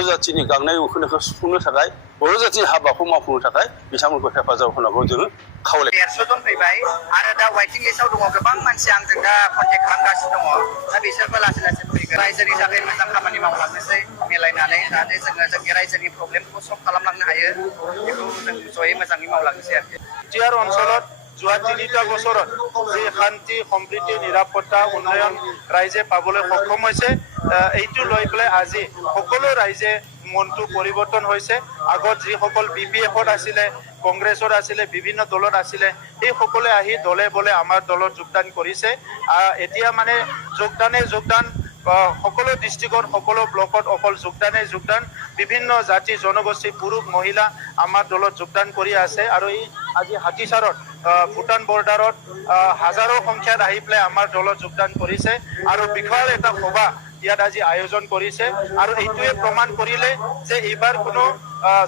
बर' जाथिनि गांनाय उखैनायखौ सुफुंनो थाखाय बर' जाथिनि हाबाखौ मावफुंनो थाखाय बिथांमोनखौ हेफाजाब होनांगौ जोङो खावलायो। 150 जन फैबाय आरो दा वेटिं लिस्टआव दङ गोबां मानसि आंजों दा कन्टेक्ट खालामगासिनो दङ दा बिसोरबो लासै लासै फैगोन रायजोनि थाखाय मोजां खामानि मावलांनोसै मिलायनानै जाहाथे जोङो जोंनि रायजोनि प्रब्लेमखौ सल्भ खालामलांनो हायो बेखौ जों जयै मोजाङै मावलांनोसै आरोखि। টিয়ার অঞ্চলত যোৱা 3টা বছৰত যে শান্তি সম্প্ৰীতি নিৰাপত্তা উন্নয়ন ৰাইজে পাবলৈ সক্ষম হৈছে এইটো লৈ পেলাই আজি সকলো ৰাইজে মনটো পৰিৱৰ্তন হৈছে। আগত যিসকল BPF-ত আছিলে কংগ্ৰেছত আছিলে বিভিন্ন দলত আছিলে এই সকলে আহি দলে বলে আমাৰ দলত যোগদান কৰিছে। এতিয়া মানে যোগদান সকলো ডিস্ট্ৰিক্টত সকলো ব্লকত অকল যোগদান বিভিন্ন জাতি জনগোষ্ঠী পুৰুষ মহিলা আমাৰ দলত যোগদান কৰি আছে আৰু এই আজি হাতীচাৰত ভূটান বৰ্ডাৰত হাজাৰো সংখ্যাত আহি পেলাই আমাৰ দলত যোগদান কৰিছে আৰু বিশাল এটা সভা ইয়াত আজি আয়োজন কৰিছে আৰু এইটোৱে প্ৰমাণ কৰিলে যে এইবাৰ কোনো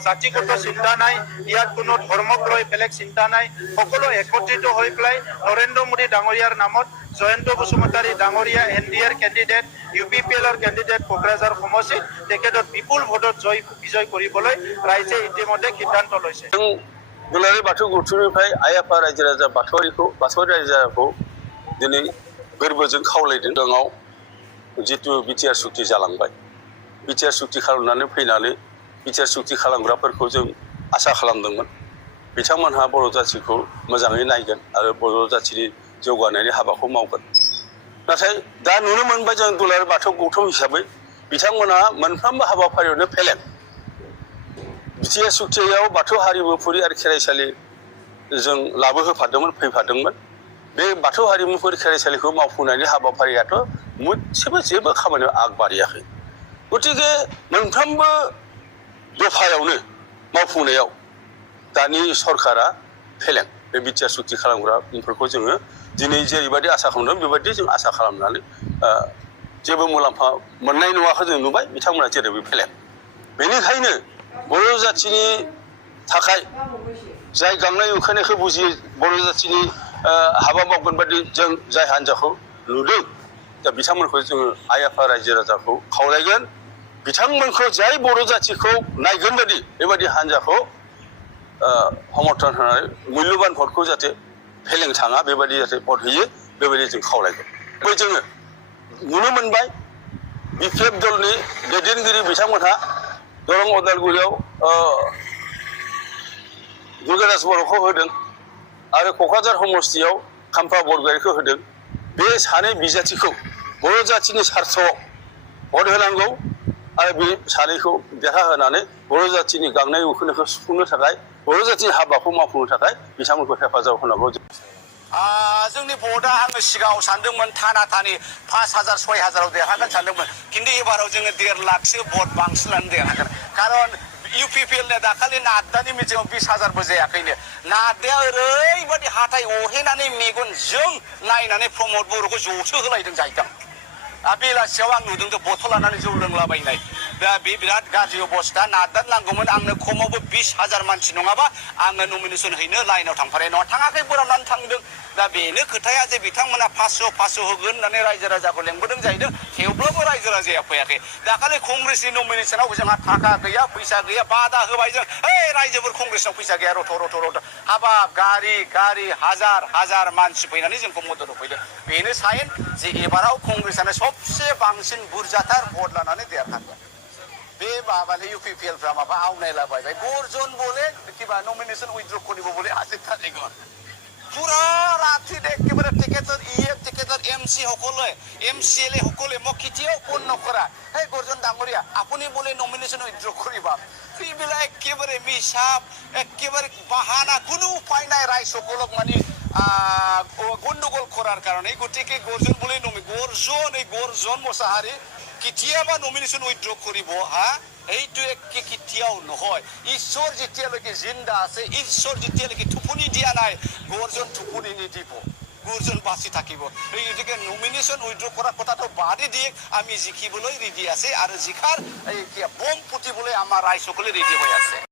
জাতিগত চিন্তা নাই, ইয়াত কোনো ধৰ্মক লৈ বেলেগ চিন্তা নাই, সকলো একত্ৰিত হৈ পেলাই নৰেন্দ্ৰ মোদী ডাঙৰীয়াৰ নামত জয়ন্ত বসুমতাৰী ডাঙৰীয়া NDAৰ কেণ্ডিডেট UPPLৰ কেণ্ডিডেট কোকৰাঝাৰ সমষ্টিত তেখেতক বিপুল ভোটত বিজয় কৰিবলৈ ৰাইজে ইতিমধ্যে সিদ্ধান্ত লৈছে। दुलाराय बाथौ गौथुमनिफ्राय आइ आफा रायजो राजा बाथौआरि रायजोखौ दिनै गोरबोजों खावलायदों। सिगाङाव जितु बिटिआर सुक्ति जालांबाय बिटिआर सुक्ति खालामनानै फैनानै बिटिआर सुक्ति खालामग्राफोरखौ जों आसा खालामदोंमोन बिथांमोनहा बर' जाथिखौ मोजाङै नायगोन आरो बर' जाथिनि जौगानायनि हाबाखौ मावगोन। नाथाय दा नुनो मोनबाय जों दुलाराय बाथौ गौथुम हिसाबै बिथांमोनहा मोनफ्रोमबो हाबाफारियावनो फेलें। बिटिआर सुक्तियाव बाथौ हारिमुफुरि आरो खेराइसालि जों फैफादोंमोन। बे बाथौ हारिमुफुरि खेराइसालिखौ मावफुंनायनि हाबाफारियाथ' मोनसेबो जेबो खामानियाव आग बारियाखै। गतिके मोनफ्रोमबो दफायावनो मावफुंनायाव दानि सरकारा फेलें। बे बिटिआर सुक्ति खालामग्राफोरखौ जोङो दिनै जेरैबायदि आसा खालामदों बेबायदि जों आसा खालामनानै जेबो मुलाम्फा मोननाय नङाखौ जों नुबाय बिथांमोना जेरैबो फेलें। बेनिखायनो बर' जाथिनि थाखाय जाय गांनाय उखैनायखौ बुजियो बर' जाथिनि हाबा मावगोन बायदि जों जाय हान्जाखौ नुदों दा बिथांमोनखौ जोङो आइ आफा रायजो राजाखौ खावलायगोन बिथांमोनखौ जाय बर' जाथिखौ नायगोन बायदि बेबायदि हान्जाखौ समर्थन होनानै मुल्यबान भटखौ जाहाथे फेलें थाङा बेबायदि जाहाथे भट होयो बेबायदि जों खावलायगोन। जोङो नुनो मोनबाय BPF दलनि दैदेनगिरि बिथांमोनहा दरं उदालगुरियाव दुर्गादास बर'खौ होदों आरो क'क्राझार समस्तियाव खाम्फा बरगयारिखौ होदों। बे सानै बिजाथिखौ बर' जाथिनि सार्थआव भट होनांगौ आरो बे सानैखौ देरहाहोनानै बर' जाथिनि गांनाय उखैनायखौ सुफुंनो थाखाय बर' जाथिनि हाबाखौ मावफुंनो थाखाय बिथांमोनखौ हेफाजाब होनांगौ। जोंनि भटआ आङो सिगाङाव सानदोंमोन थाना-थानि 5,000 6,000 देरहागोन सानदोंमोन खिन्थु एबाराव जोङो 1.5 लाखसो भट बांसिनानो देरहागोन। खारन UPPLनि दाखालि नाद्दानि मिटिङाव 20,000बो जायाखैनो। नाद्दाया ओरैबायदि हाथाय अहेनानै मेगनजों नायनानै प्रमद बर'खौ ज'सो होलायदों जाहैदों। बेलासियाव आं नुदों बथल लानानै जौ लोंलाबायनाय। दा बे बिराद गाज्रि अबस्था। नाद्दान नांगौमोन आंनो खमावबो 20,000 मानसि नङाबा आङो नमिनेसन हैनो लाइनाव थांफानाय नङा। थाङाखै बोराबनानै थांदों। दा बेनो खोथाया जे बिथांमोना 500 होगोन होननानै रायजो राजाखौ लेंबोदों जाहैदों। थेवब्लाबो रायजो राजाया फैयाखै। दाखालि कंग्रेसनि नमिनेसनाव जोंहा थाखा गैया फैसा गैया बादा होबाय जों रायजोफोर कंग्रेसनाव फैसा गैया रथ' हाबाब गारि हाजार मानसि फैनानै जोंखौ मदद होफैदों। बेनो साइन जे एबाराव कंग्रेसआनो सबसे बांसिन बुरजाथार भट लानानै देरहागोन। बे माबाले UPPLफ्रा माबा आवनायलाबायबाय গর্জন বলে কিবা নমিনেশন উইথড্র করিব বলে আছে তারিগর পুরা রাতি একেবারে টিকেটৰ MC সকলে MCLA সকলে মোক কেতিয়াও ফোন নকৰা এই গৰ্জন ডাঙৰীয়া আপুনি বোলে নমিনেশন উইথড্ৰ কৰিবা এইবিলাক একেবাৰে মিছাপ একেবাৰে বাহানা কোনো উপায় নাই ৰাইজ সকলক মানে গণ্ডগোল কৰাৰ কাৰণে গতিকে গৰ্জন বোলে গৰ্জন মোছাহাৰী কেতিয়াবা নমিনেশন উইথড্ৰ কৰিব এইটো কেতিয়াও নহয় ঈশ্বৰ যেতিয়ালৈকে জিন্দা আছে ঈশ্বৰ যেতিয়ালৈকে টোপনি দিয়া নাই গৰ্জন টোপনি নিদিব গৰ্জন বাচি থাকিব এইটোকে নমিনেশন উইথড্ৰ কৰাৰ কথাটো বাদে দিয়ে আমি জিকিবলৈ ৰেডি আছে আৰু জিকাৰ বম পুতিবলৈ আমাৰ ৰাইজসকলে ৰেডি হৈ আছে।